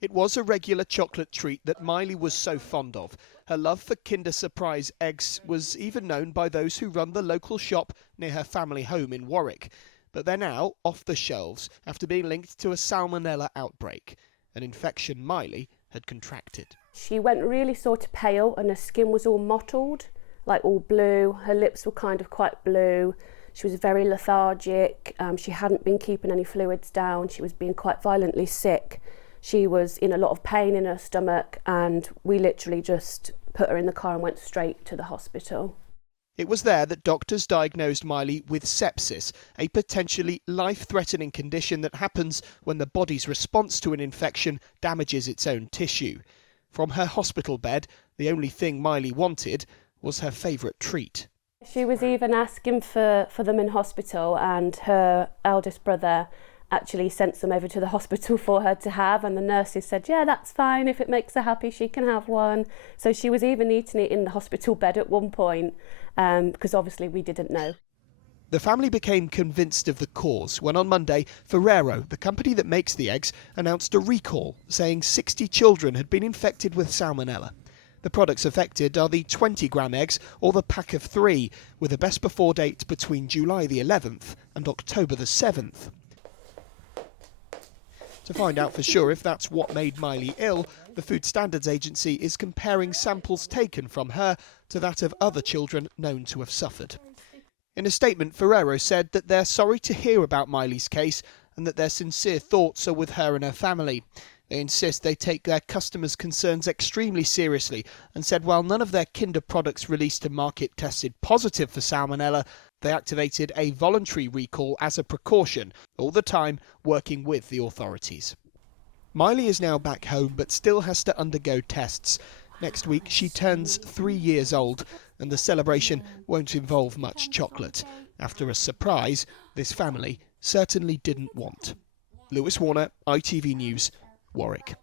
It was a regular chocolate treat that Miley was so fond of. Her love for Kinder Surprise eggs was even known by those who run the local shop near her family home in Warwick. But they're now off the shelves after being linked to a Salmonella outbreak, an infection Miley had contracted. She went really sort of pale and her skin was all mottled, like all blue. Her lips were kind of quite blue. She was very lethargic. She hadn't been keeping any fluids down. She was being quite violently sick. She was in a lot of pain in her stomach, and we literally just put her in the car and went straight to the hospital. It was there that doctors diagnosed Miley with sepsis, a potentially life-threatening condition that happens when the body's response to an infection damages its own tissue. From her hospital bed, the only thing Miley wanted was her favourite treat. She was even asking for them in hospital, and her eldest brother actually sent some over to the hospital for her to have, and the nurses said, yeah, that's fine, if it makes her happy she can have one. So she was even eating it in the hospital bed at one point, because obviously we didn't know. The family became convinced of the cause when on Monday, Ferrero, the company that makes the eggs, announced a recall, saying 60 children had been infected with Salmonella. The products affected are the 20-gram eggs or the pack of 3, with a best before date between July the 11th and October the 7th. To find out for sure if that's what made Miley ill, the Food Standards Agency is comparing samples taken from her to that of other children known to have suffered. In a statement, Ferrero said that they're sorry to hear about Miley's case and that their sincere thoughts are with her and her family. They insist they take their customers' concerns extremely seriously and said while none of their Kinder products released to market tested positive for Salmonella, they activated a voluntary recall as a precaution, all the time working with the authorities. Miley is now back home but still has to undergo tests. Next week she turns 3 years old and the celebration won't involve much chocolate, after a surprise this family certainly didn't want. Lewis Warner, ITV News, Warwick.